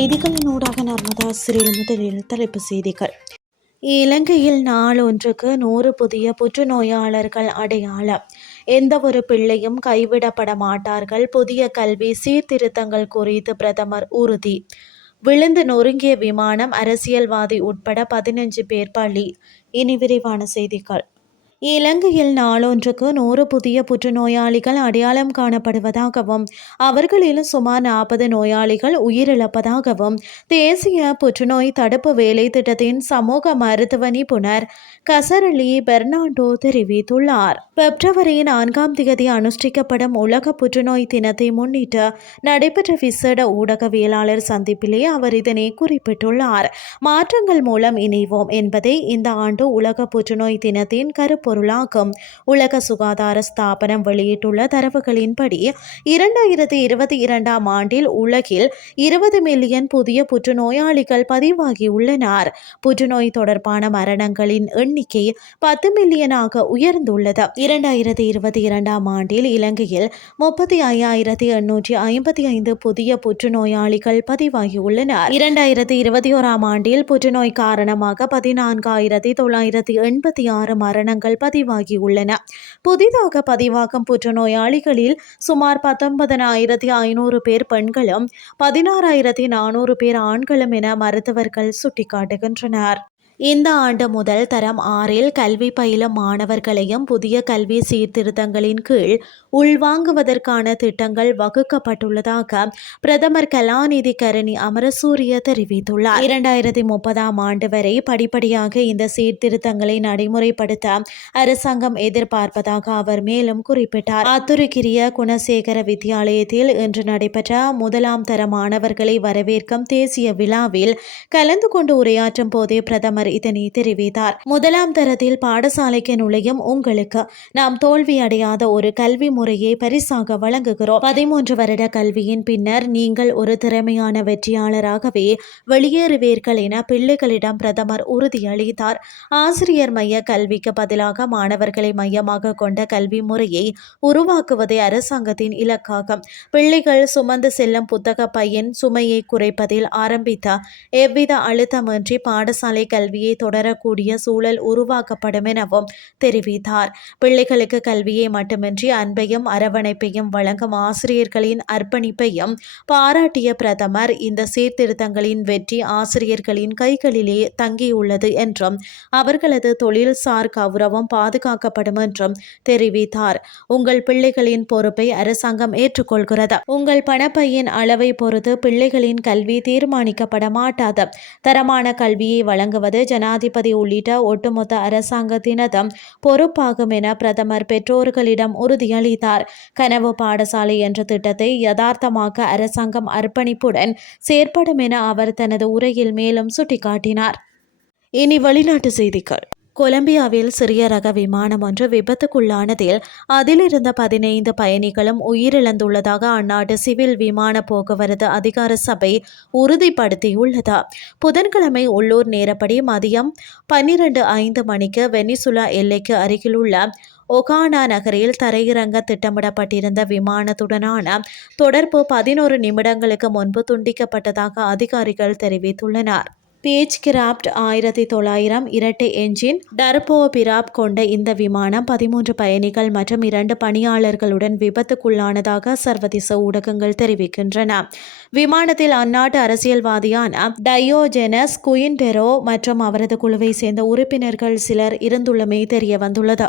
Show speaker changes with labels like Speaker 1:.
Speaker 1: செய்திகளின் ஊடாக நர்மதா சிறில் முதலில் தலைப்பு செய்திகள். இலங்கையில் நாளொன்றுக்கு நூறு புதிய புற்றுநோயாளர்கள் அடையாளம். எந்த ஒரு பிள்ளையும் கைவிடப்பட மாட்டார்கள். புதிய கல்வி சீர்திருத்தங்கள் குறித்து பிரதமர் உறுதி. விழுந்து நொறுங்கிய விமானம் அரசியல்வாதி உட்பட பதினஞ்சு பேர் பலி. இனி விரிவான செய்திகள். இலங்கையில் நாளொன்றுக்கு நூறு புதிய புற்றுநோயாளிகள் அடையாளம் காணப்படுவதாகவும் அவர்களில் சுமார் நாற்பது நோயாளிகள் உயிரிழப்பதாகவும் தேசிய புற்றுநோய் தடுப்பு வேலை திட்டத்தின் சமூக மருத்துவ நிபுணர் கசரலி பெர்னாண்டோ தெரிவித்துள்ளார். பிப்ரவரி நான்காம் தேதி அனுஷ்டிக்கப்படும் உலக புற்றுநோய் தினத்தை முன்னிட்டு நடைபெற்ற விசேட ஊடகவியலாளர் சந்திப்பிலே அவர் இதனை குறிப்பிட்டுள்ளார். மாற்றங்கள் மூலம் இணைவோம் என்பதே இந்த ஆண்டு உலக புற்றுநோய் தினத்தின் கருப்பு பொருளாகும் உலக சுகாதார ஸ்தாபனம் வெளியிட்டுள்ள தரவுகளின்படி இரண்டாயிரத்தி இருபத்தி இரண்டாம் ஆண்டில் உலகில் இருபது மில்லியன் புதிய புற்றுநோயாளிகள் பதிவாகியுள்ளனர் புற்றுநோய் தொடர்பான மரணங்களின் எண்ணிக்கை பத்து மில்லியனாக உயர்ந்துள்ளது. இரண்டாயிரத்தி இருபத்தி இரண்டாம் ஆண்டில் இலங்கையில் முப்பத்தி ஐயாயிரத்தி எண்ணூற்றி ஐம்பத்தி ஐந்து புதிய புற்றுநோயாளிகள் பதிவாகியுள்ளனர் இரண்டாயிரத்தி இருபத்தி ஓராம் ஆண்டில் புற்றுநோய் காரணமாக பதினான்காயிரத்தி தொள்ளாயிரத்தி எண்பத்தி ஆறு மரணங்கள் பதிவாகியுள்ளன. புதிதாக பதிவாகும் புற்றுநோயாளிகளில் சுமார் பத்தொன்பதனாயிரத்தி ஐநூறு பேர் பெண்களும் பதினாறாயிரத்தி நானூறு பேர் ஆண்களும் என மருத்துவர்கள் சுட்டிக்காட்டுகின்றனர். இந்த ஆண்டு முதல் தரம் ஆறில் கல்வி பயிலும் மாணவர்களையும் புதிய கல்வி சீர்திருத்தங்களின் கீழ் உள்வாங்குவதற்கான திட்டங்கள் வகுக்கப்பட்டுள்ளதாக பிரதமர் கலாநிதி கரணி அமரசூரிய தெரிவித்துள்ளார். இரண்டாயிரத்தி முப்பதாம் ஆண்டு வரை படிப்படியாக இந்த சீர்திருத்தங்களை நடைமுறைப்படுத்த அரசாங்கம் எதிர்பார்ப்பதாக அவர் மேலும் குறிப்பிட்டார். ஆத்துருக்கிரிய குணசேகர வித்தியாலயத்தில் இன்று நடைபெற்ற முதலாம் தர மாணவர்களை வரவேற்கும் தேசிய விழாவில் கலந்து கொண்டு உரையாற்றும் போதே பிரதமர் இதனை தெரிவித்தார். முதலாம் தரத்தில் பாடசாலைக்கு நுழையும் உங்களுக்கு நாம் தோல்வி அடையாத ஒரு கல்வி முறையை பரிசாக வழங்குகிறோம். பதிமூன்று வருட கல்வியின் பின்னர் நீங்கள் ஒரு திறமையான வெற்றியாளராகவே வெளியேறுவீர்கள் என பிள்ளைகளிடம் பிரதமர் உறுதியளித்தார். ஆசிரியர் மைய கல்விக்கு பதிலாக மாணவர்களை மையமாக கொண்ட கல்வி முறையை உருவாக்குவதே அரசாங்கத்தின் இலக்காகும். பிள்ளைகள் சுமந்து செல்லும் புத்தக பையன் சுமையை குறைப்பதில் ஆரம்பித்த எவ்வித அழுத்தமின்றி பாடசாலை கல்வியை தொடரக்கூடிய சூழல் உருவாக்கப்படும் எனவும் தெரிவித்தார். பிள்ளைகளுக்கு கல்வியை மட்டுமின்றி அன்பையும் அரவணைப்பையும் வழங்கும் ஆசிரியர்களின் அர்ப்பணிப்பையும் பாராட்டிய பிரதமர் இந்த சீர்திருத்தங்களின் வெற்றி ஆசிரியர்களின் கைகளிலே தங்கியுள்ளது என்றும் அவர்களது தொழில்சார் கௌரவம் பாதுகாக்கப்படும் என்றும் தெரிவித்தார். உங்கள் பிள்ளைகளின் பொறுப்பை அரசாங்கம் ஏற்றுக்கொள்கிறது. உங்கள் பணப்பையின் அளவை பொறுத்து பிள்ளைகளின் கல்வி தீர்மானிக்கப்பட மாட்டாது. தரமான கல்வியை வழங்குவது ஜனாதிபதி உள்ளிட்ட ஒட்டுமொத்த அரசாங்கத்தினதும் பொறுப்பாகும் என பிரதமர் பெற்றோர்களிடம் உறுதியளித்தார். கனவு பாடசாலை என்ற திட்டத்தை யதார்த்தமாக்க அரசாங்கம் அர்ப்பணிப்புடன் செயற்படும் என அவர் தனது உரையில் மேலும் சுட்டிக்காட்டினார். இனி வெளிநாட்டு செய்திகள். கொலம்பியாவில் சிறிய ரக விமானம் ஒன்று விபத்துக்குள்ளானதில் அதிலிருந்த பதினைந்து பயணிகளும் உயிரிழந்துள்ளதாக அந்நாட்டு சிவில் விமான போக்குவரத்து அதிகார சபை உறுதிப்படுத்தியுள்ளது. புதன்கிழமை உள்ளூர் நேரப்படி மதியம் பன்னிரண்டு ஐந்து மணிக்கு வெனிசுலா எல்லைக்கு அருகிலுள்ள ஒகானா நகரில் தரையிறங்க திட்டமிடப்பட்டிருந்த விமானத்துடனான தொடர்பு பதினோரு நிமிடங்களுக்கு முன்பு துண்டிக்கப்பட்டதாக அதிகாரிகள் தெரிவித்துள்ளனர். பேஜ் கிராப்ட் ஆயிரத்தி தொள்ளாயிரம் இரட்டை என்ஜின் டர்போ பிராப் கொண்ட இந்த விமானம் பதிமூன்று பயணிகள் மற்றும் இரண்டு பணியாளர்களுடன் விபத்துக்குள்ளானதாக சர்வதேச ஊடகங்கள் தெரிவிக்கின்றன. விமானத்தில் அந்நாட்டு அரசியல்வாதியான டயோஜெனஸ் குயின்டெரோ மற்றும் அவரது குழுவை சேர்ந்த உறுப்பினர்கள் சிலர் இருந்துள்ளமை தெரிய வந்துள்ளது